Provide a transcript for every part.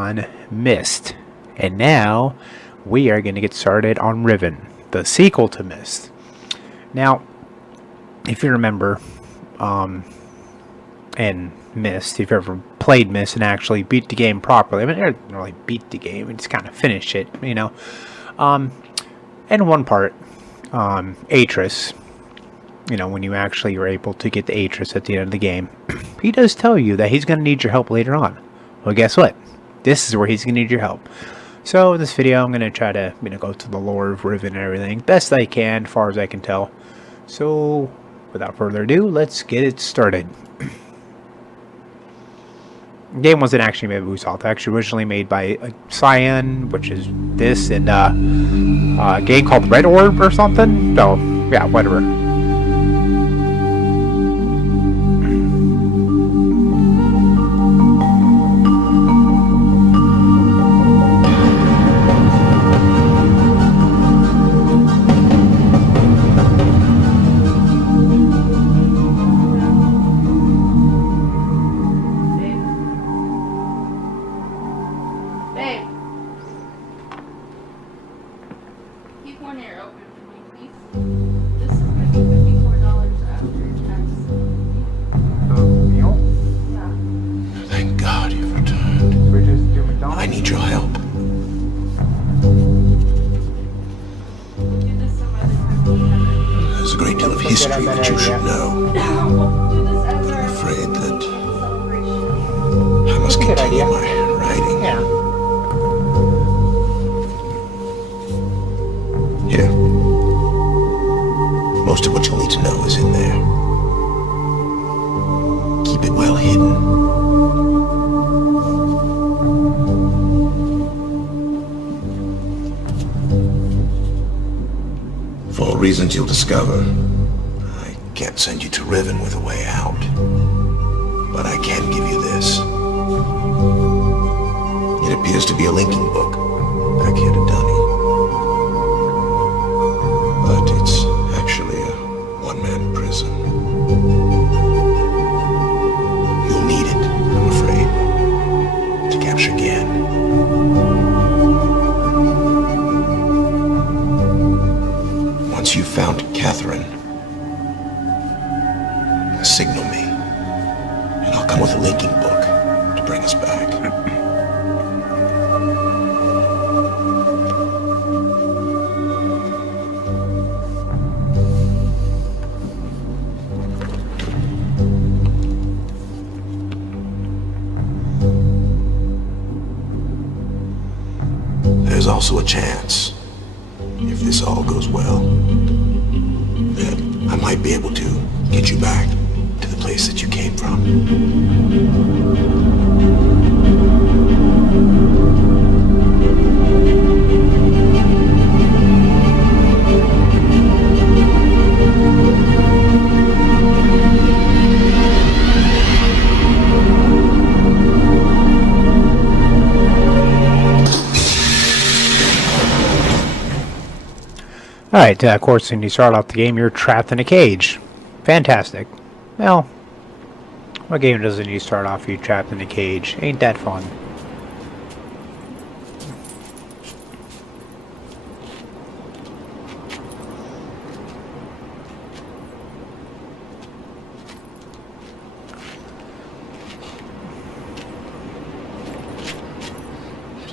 on Mist, and now we are going to get started on Riven, the sequel to Mist. Now, if you remember, in Mist, if you ever played Mist and actually beat the game properly, I mean, I didn't really beat the game, we just kind of finished it, you know. In one part, Atris, you know, when you actually are able to get the Atris at the end of the game, he does tell you that he's going to need your help later on. Well, guess what? This is where he's going to need your help. So in this video, I'm going to try to, go to the lore of Riven and everything, best I can, as far as I can tell. So, without further ado, let's get it started. The game wasn't actually made by Ubisoft. Actually, originally made by Cyan, which is this, and a game called Red Orb or something. So, yeah, whatever. History that you should know. But I'm afraid that I must continue my writing. Yeah. Here. Most of what you'll need to know is in there. Keep it well hidden. For all reasons you'll discover, can't send you to Riven with a way out, but I can give you this. It appears to be a linking book back here to Dunny, but it's actually a one-man prison. You'll need it, I'm afraid, to capture Gehn. Once you've found Catherine, signal me, and I'll come with a linking book to bring us back. There's also a chance, if this all goes well, that I might be able to get you back to the place that you came from. Alright, of course, when you start off the game, you're trapped in a cage. Fantastic. Well, what game doesn't you start off you trapped in a cage? Ain't that fun?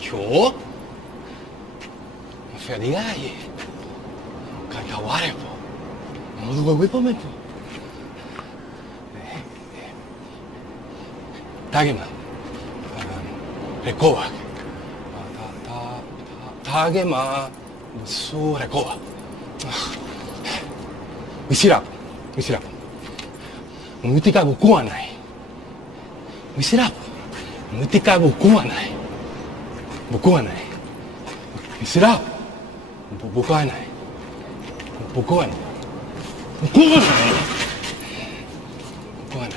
Yo? Feligai. Kakaware po. Moduwe po me po. Tagema. Rekoa. Tagema. Su rekoa. Misirap. Mutika buku wa nai. Misirap. Mutika buku wa nai. Buku wa nai. Misirap. Buku wa nai. Buku wa nai. Buku wa nai. Buku wa nai.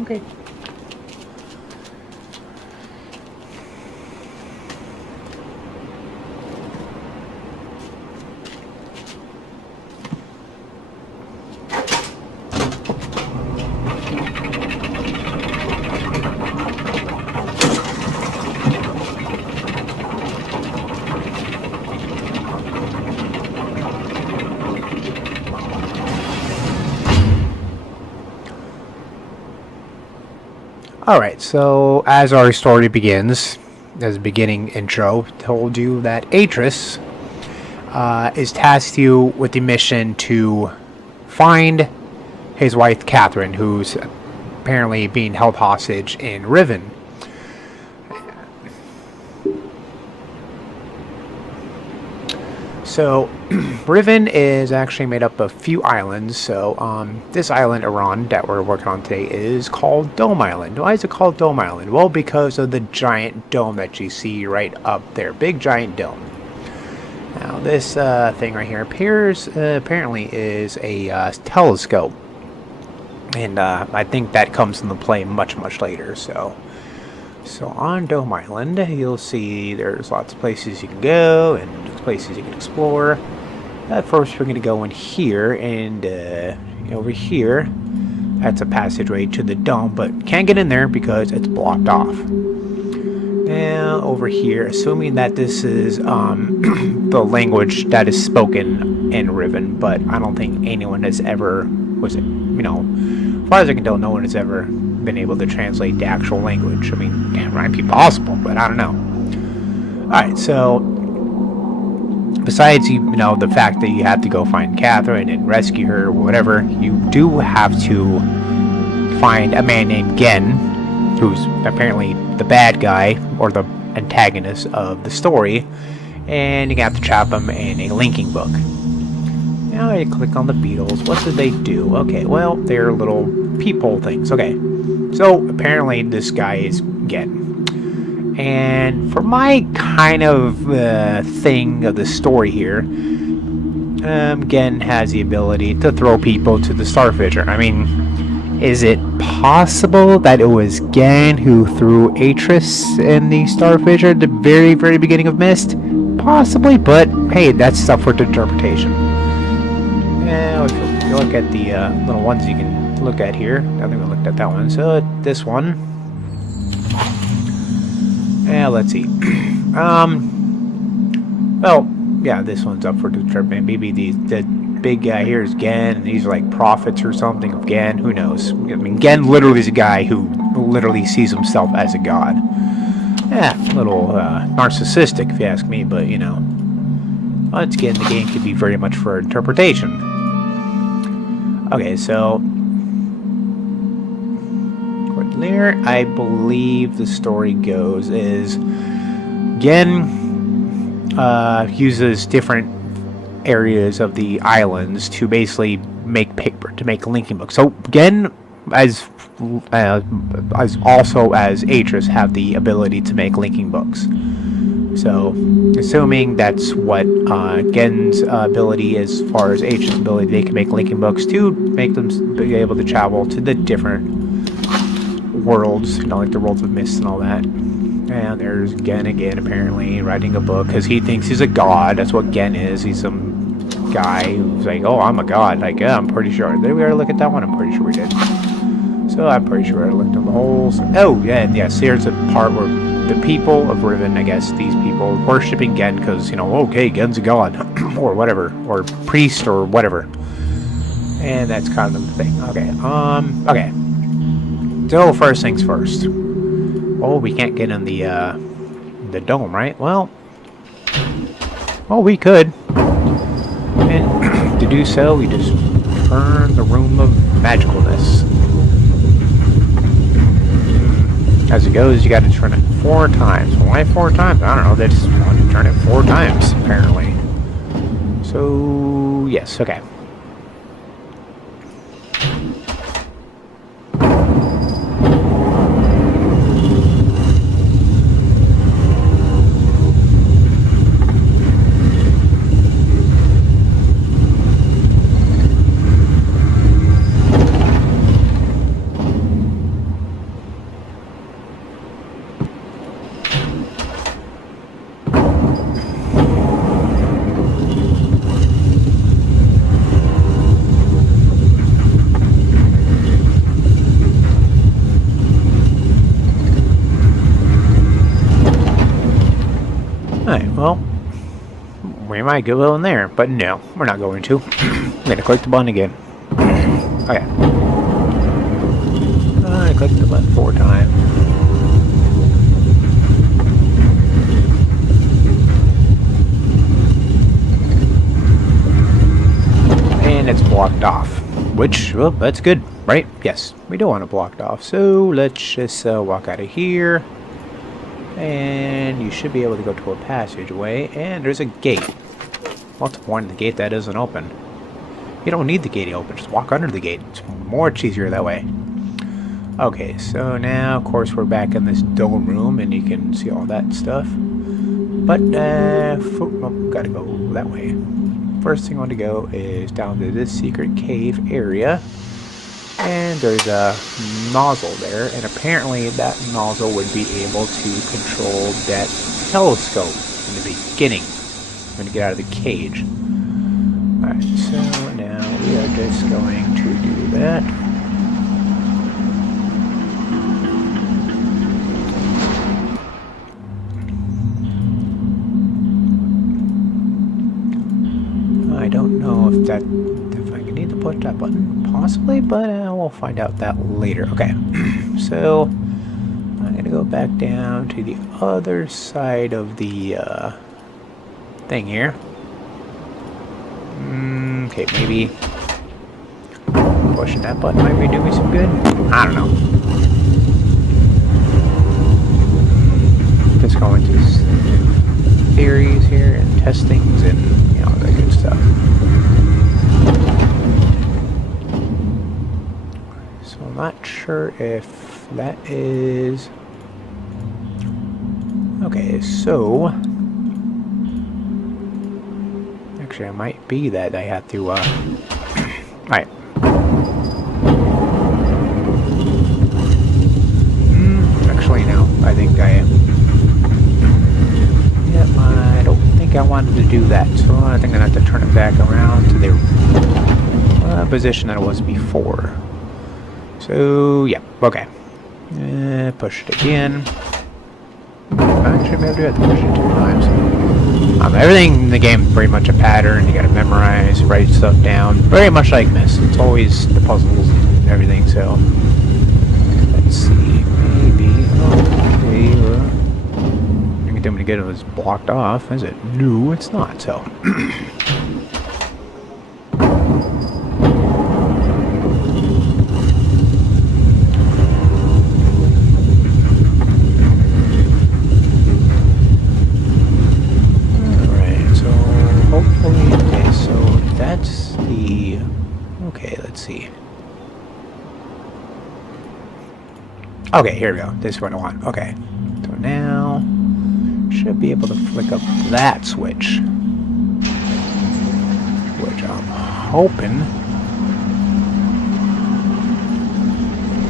Okay. Alright, so as our story begins, as a beginning intro, told you that Atris is tasked you with the mission to find his wife Catherine, who's apparently being held hostage in Riven. So, Riven is actually made up of a few islands. So, this island, Iran, that we're working on today is called Dome Island. Why is it called Dome Island? Well, because of the giant dome that you see right up there. Big giant dome. Now, this thing right here appears, apparently is a telescope. And I think that comes into play much, much later. So on Dome Island, you'll see there's lots of places you can go and places you can explore. First, we're going to go in here, and over here, that's a passageway to the dome, but can't get in there because it's blocked off. Now, over here, assuming that this is the language that is spoken in Riven, but I don't think anyone has ever, as far as I can tell, no one has ever been able to translate the actual language. I mean, it might be possible, but I don't know. Alright, so besides the fact that you have to go find Catherine and rescue her or whatever, you do have to find a man named Gehn, who's apparently the bad guy or the antagonist of the story, and you have to trap him in a linking book. Now you click on the beetles. What did they do? Okay, well, they're little peephole things. Okay, so apparently this guy is Gehn. And for my kind of thing of the story here, Gehn has the ability to throw people to the Starfisher. I mean, is it possible that it was Gehn who threw Atris in the Starfisher at the very, very beginning of Myst? Possibly, but hey, that's up for interpretation. Now, if you look at the little ones you can look at here, I think we looked at that one. So this one. Yeah, let's see. Well, yeah, this one's up for determination. Maybe the big guy here is Gehn, and these are like prophets or something of Gehn. Who knows? I mean, Gehn literally is a guy who literally sees himself as a god. Yeah, a little narcissistic, if you ask me, but once again, the game could be very much for interpretation. Okay, so there, I believe the story goes is Gehn uses different areas of the islands to basically make paper, to make linking books. So Gehn, as also as Atris, have the ability to make linking books. So assuming that's what Gehn's ability is, as far as Atris' ability, they can make linking books to make them be able to travel to the different worlds, like the worlds of Myst and all that. And there's Gehn again, apparently writing a book because he thinks he's a god. That's what Gehn is. He's some guy who's like, oh, I'm a god. Like, yeah, I'm pretty sure. Did we already look at that one? I'm pretty sure we did. So I'm pretty sure I looked at the whole. Oh, yeah, yes. Here's a part where the people of Riven, I guess these people, worshipping Gehn because okay, Gen's a god or whatever, or priest or whatever. And that's kind of the thing. Okay. Okay. So first things first. Oh, we can't get in the dome, right? Well, we could. And to do so, we just turn the room of magicalness. As it goes, you got to turn it 4 times. Why 4 times? I don't know. They just want to turn it 4 times, apparently. So yes, okay. might go in there, but no, we're not going to. I'm gonna click the button again. Okay. I clicked the button 4 times. And it's blocked off. Which, well, that's good, right? Yes, we do want it blocked off. So let's just walk out of here. And you should be able to go to a passageway. And there's a gate. What's the point of the gate that isn't open? You don't need the gate open. Just walk under the gate. It's much easier that way. Okay, so now, of course, we're back in this dome room. And you can see all that stuff. But, gotta go that way. First thing I want to go is down to this secret cave area. And there's a nozzle there, and apparently that nozzle would be able to control that telescope in the beginning. I'm going to get out of the cage. Alright, so now we are just going to do that. I don't know if I need to push that button, possibly, but we'll find out that later. Okay, so I'm going to go back down to the other side of the thing here. Okay, maybe pushing that button might be doing me some good. I don't know. Just going to theories here and testings and all that good stuff. So I'm not sure if that is... Okay, so... Actually, it might be that I have to, Alright. Actually, no. I think I am. Yep, I don't think I wanted to do that. So I think I'm going to have to turn it back around to the position that it was before. So, yeah, okay. Push it again. Actually, maybe I have to push it 2 times. Everything in the game is pretty much a pattern. You gotta memorize, write stuff down. Very much like this. It's always the puzzles and everything, so... Let's see, maybe... Okay, I think I'm gonna get it was blocked off, is it? No, it's not, so... Okay, here we go. This is what I want. Okay. So now, should be able to flick up that switch. Which I'm hoping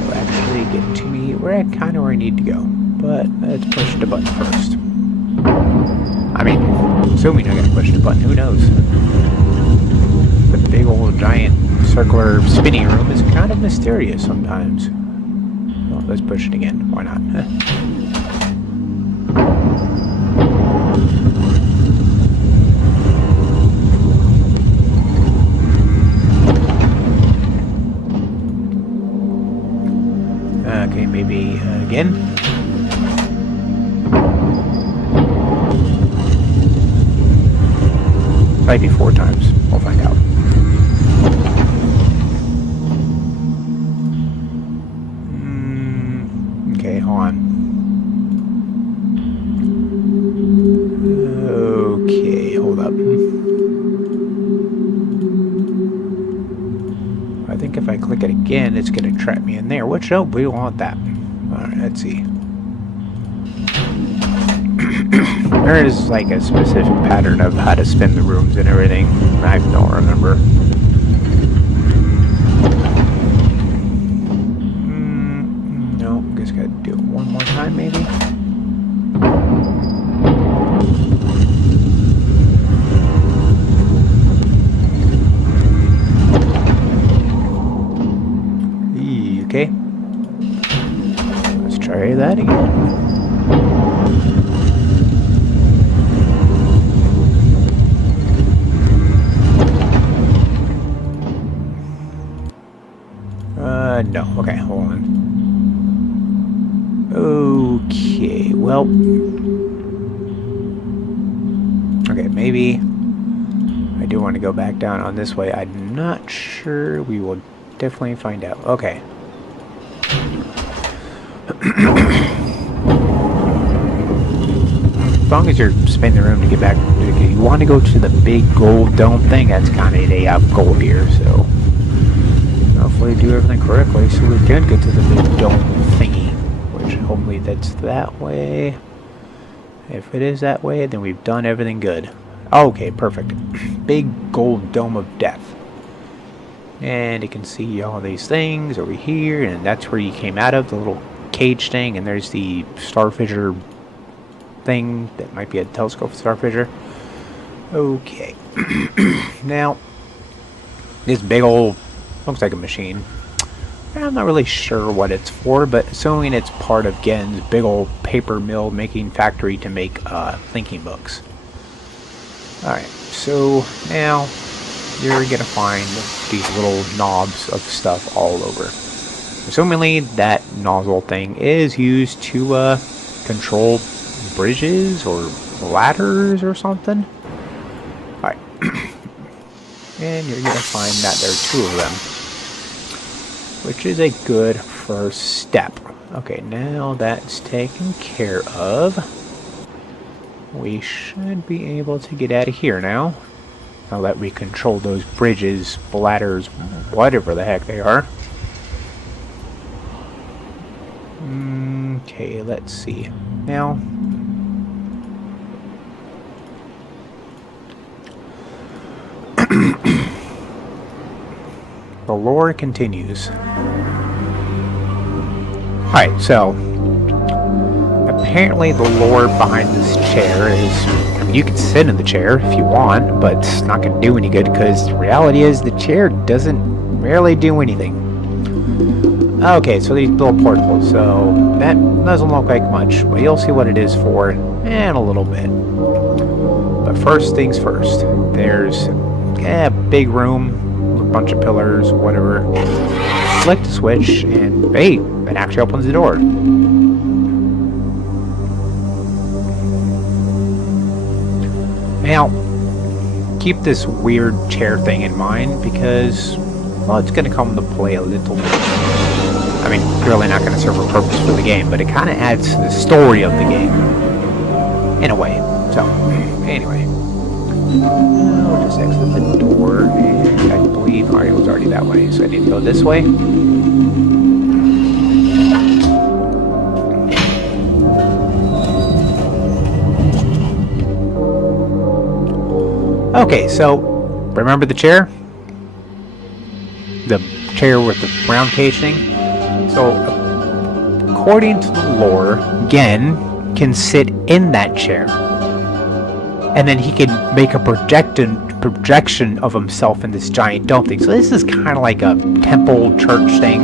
will actually get to me where I I need to go. But let's push the button first. I mean, assuming I gotta push the button, who knows? The big old giant circular spinning room is kind of mysterious sometimes. Let's push it again. Why not? Okay, maybe again. Might be 4 times. We'll find out. Okay, hold on. Okay, hold up. I think if I click it again, it's going to trap me in there, which, oh, we don't want that. Alright, let's see. There is, like, a specific pattern of how to spin the rooms and everything. I don't remember. Just gotta do it one more time, maybe. Okay. Let's try that again. No. Okay, hold on. Okay, well... Okay, maybe... I do want to go back down on this way. I'm not sure. We will definitely find out. Okay. As long as you're spending the room to get back, you want to go to the big gold dome thing. That's kind of the goal here. So hopefully do everything correctly, so we can get to the big dome thingy. Which hopefully that's that way. If it is that way, then we've done everything good. Okay, perfect. Big gold dome of death. And you can see all these things over here, and that's where you came out of, the little cage thing, and there's the starfisher thing that might be a telescope starfisher. Okay. Now, this big old, looks like a machine. I'm not really sure what it's for, but assuming it's part of Gehn's big old paper mill making factory to make thinking books. Alright, so now you're gonna find these little knobs of stuff all over. Assumingly that nozzle thing is used to control bridges or ladders or something. Alright. And you're gonna find that there are two of them, which is a good first step. Okay, now that's taken care of. We should be able to get out of here now. Now that we control those bridges, ladders, whatever the heck they are. Okay, let's see. Now, the lore continues. Alright, so apparently the lore behind this chair is, I mean, you can sit in the chair if you want, but it's not going to do any good because the reality is the chair doesn't really do anything. Okay, so these little portables, so that doesn't look like much, but you'll see what it is for in a little bit. But first things first, there's a big room, a bunch of pillars, whatever. Flick the switch, and hey, it actually opens the door. Now, keep this weird chair thing in mind because, well, it's going to come into play a little bit. I mean, clearly not going to serve a purpose for the game, but it kind of adds to the story of the game. In a way. So, anyway. We'll just exit the door, and I believe it was already that way, so I need to go this way. Okay, so, remember the chair? The chair with the round casing? So, according to the lore, Gehn can sit in that chair. And then he can make a projection of himself in this giant dome thing. So this is kind of like a temple church thing,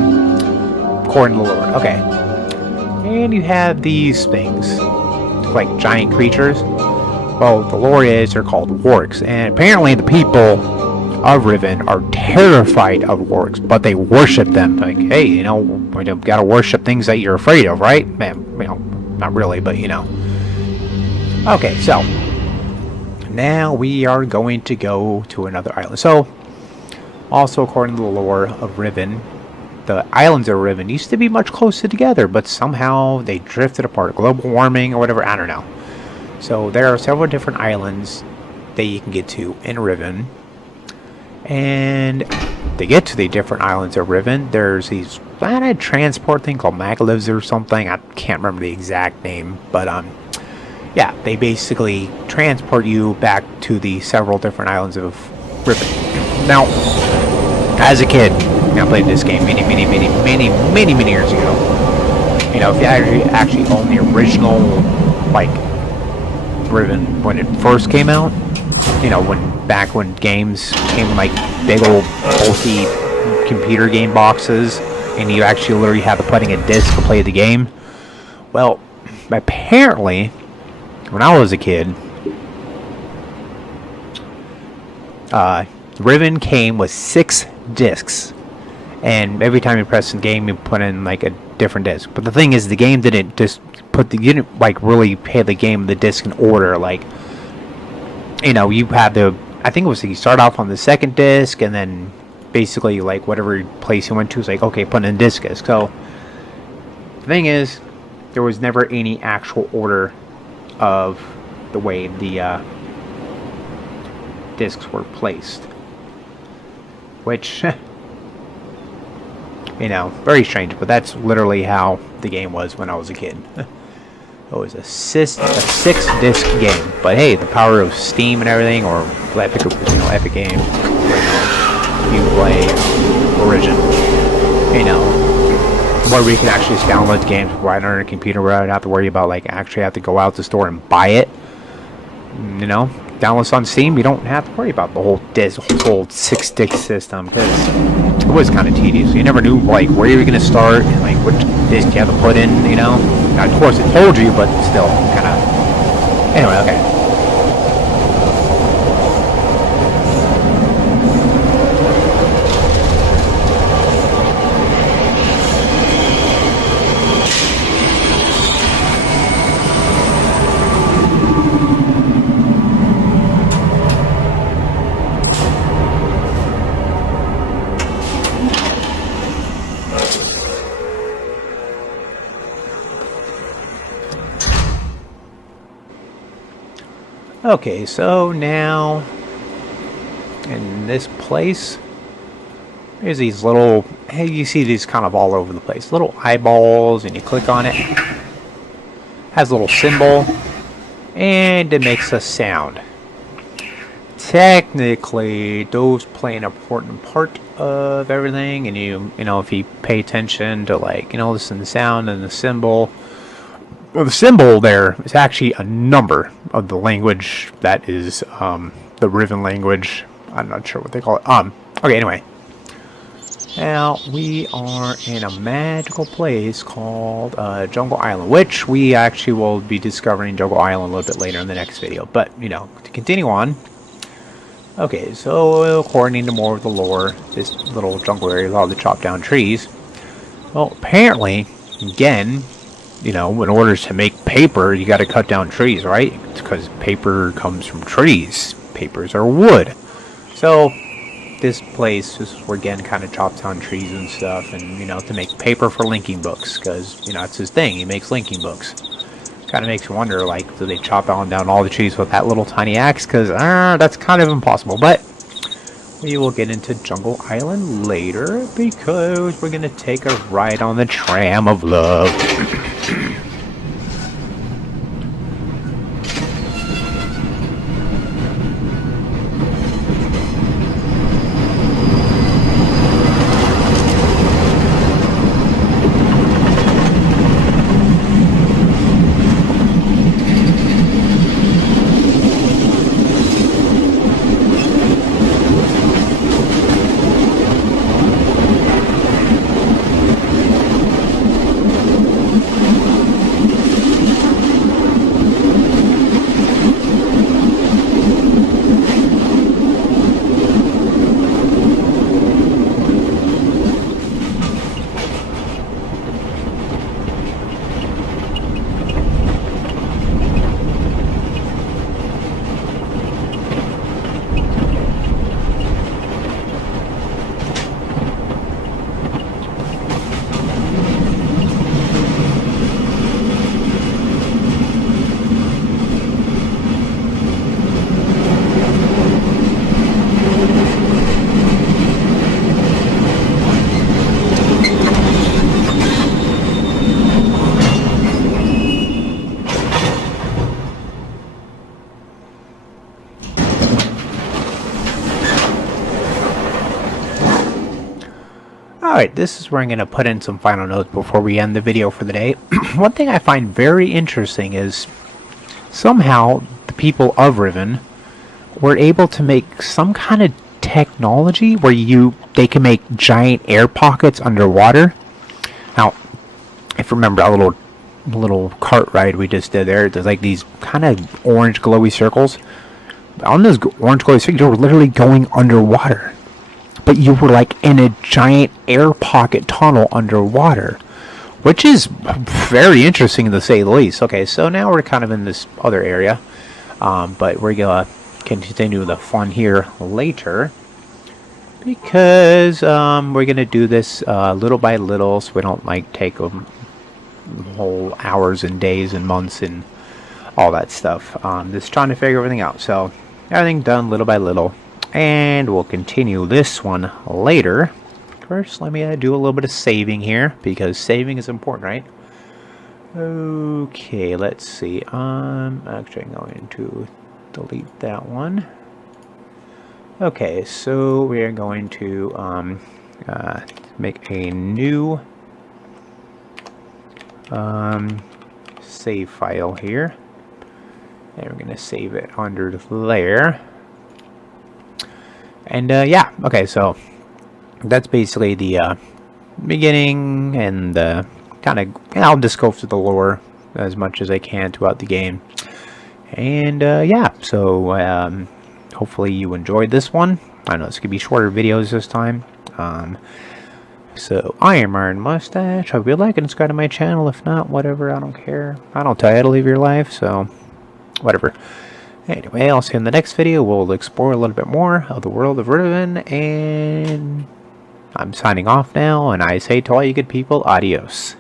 according to the lore. Okay. And you have these things, like giant creatures. Well, the lore is they're called wargs. And apparently the people of Riven are terrified of wargs, but they worship them. Like, hey, you know, we gotta worship things that you're afraid of, right? Man, you know, not really, but you know. Okay, so now we are going to go to another island. So, also according to the lore of Riven, the islands of Riven used to be much closer together, but somehow they drifted apart. Global warming or whatever, I don't know. So there are several different islands that you can get to in Riven. And to get to the different islands of Riven, there's these transport thing called maglivs or something. I can't remember the exact name, but yeah, they basically transport you back to the several different islands of Riven. Now, as a kid, I played this game many years ago. You know, if you actually own the original, like, Riven when it first came out, you know, back when games came in like big old bulky computer game boxes, and you actually literally had to put in a disc to play the game. Well, apparently, when I was a kid, Riven came with 6 discs, and every time you press the game, you put in like a different disc. But the thing is, the game didn't just you didn't like really pay the game the disc in order. Like, you know, you had the, I think it was, you start off on the second disc, and then basically like whatever place you went to is like, okay, put in disc. So the thing is, there was never any actual order of the way the discs were placed, which you know, very strange, but that's literally how the game was when I was a kid. It was a 6-disc game, but hey, the power of Steam and everything, or Epic, you know, Epic Game, you play Origin, you know, where we can actually just download games right on our computer without have to worry about like actually have to go out to the store and buy it. You know, downloads on Steam, you don't have to worry about the whole disc, whole 6-disc system, because it was kind of tedious. You never knew like where you were gonna start and like which disc you had to put in. You know, now, of course it told you, but still, kind of. Anyway, okay. Okay, so now in this place, there's these little, hey, you see these kind of all over the place, little eyeballs, and you click on it, has a little symbol, and it makes a sound. Technically, those play an important part of everything, and you know, if you pay attention to, like, you know, listen to the sound and the symbol. Well, the symbol there is actually a number of the language that is the Riven language. I'm not sure what they call it. Okay, anyway. Now, we are in a magical place called Jungle Island, which we actually will be discovering Jungle Island a little bit later in the next video. But, you know, to continue on. Okay, so according to more of the lore, this little jungle area with all the chopped down trees. Well, apparently, Gehn, you know, in order to make paper, you got to cut down trees, right? It's because paper comes from trees. Papers are wood. So, this place is where Gehn kind of chops down trees and stuff, and, you know, to make paper for linking books, because, you know, it's his thing. He makes linking books. Kind of makes you wonder, like, do they chop down all the trees with that little tiny axe? Because, that's kind of impossible. But we will get into Jungle Island later, because we're going to take a ride on the tram of love. Alright, this is where I'm going to put in some final notes before we end the video for the day. One thing I find very interesting is somehow the people of Riven were able to make some kind of technology where they can make giant air pockets underwater. Now, if you remember that little cart ride we just did there's like these kind of orange glowy circles. On those orange glowy circles, they were literally going underwater. but you were like in a giant air pocket tunnel underwater, which is very interesting to say the least. Okay, so now we're kind of in this other area, but we're gonna continue the fun here later, because we're gonna do this little by little, so we don't like take whole hours and days and months and all that stuff. Just trying to figure everything out. So everything done little by little, and we'll continue this one later. First, let me do a little bit of saving here, because saving is important, right? Okay, let's see. Actually, I'm going to delete that one. Okay, so we're going to make a new save file here, and we're going to save it under there. And yeah, okay, so that's basically the beginning, and kind of, I'll just go through the lore as much as I can throughout the game. And yeah, so hopefully you enjoyed this one. I know it's gonna be shorter videos this time. So I am Iron Mustache. Hope you like and subscribe to my channel. If not, whatever, I don't care. I don't tell you how to live your life, so whatever. Anyway, I'll see you in the next video. We'll explore a little bit more of the world of Riven, and I'm signing off now, and I say to all you good people, adios.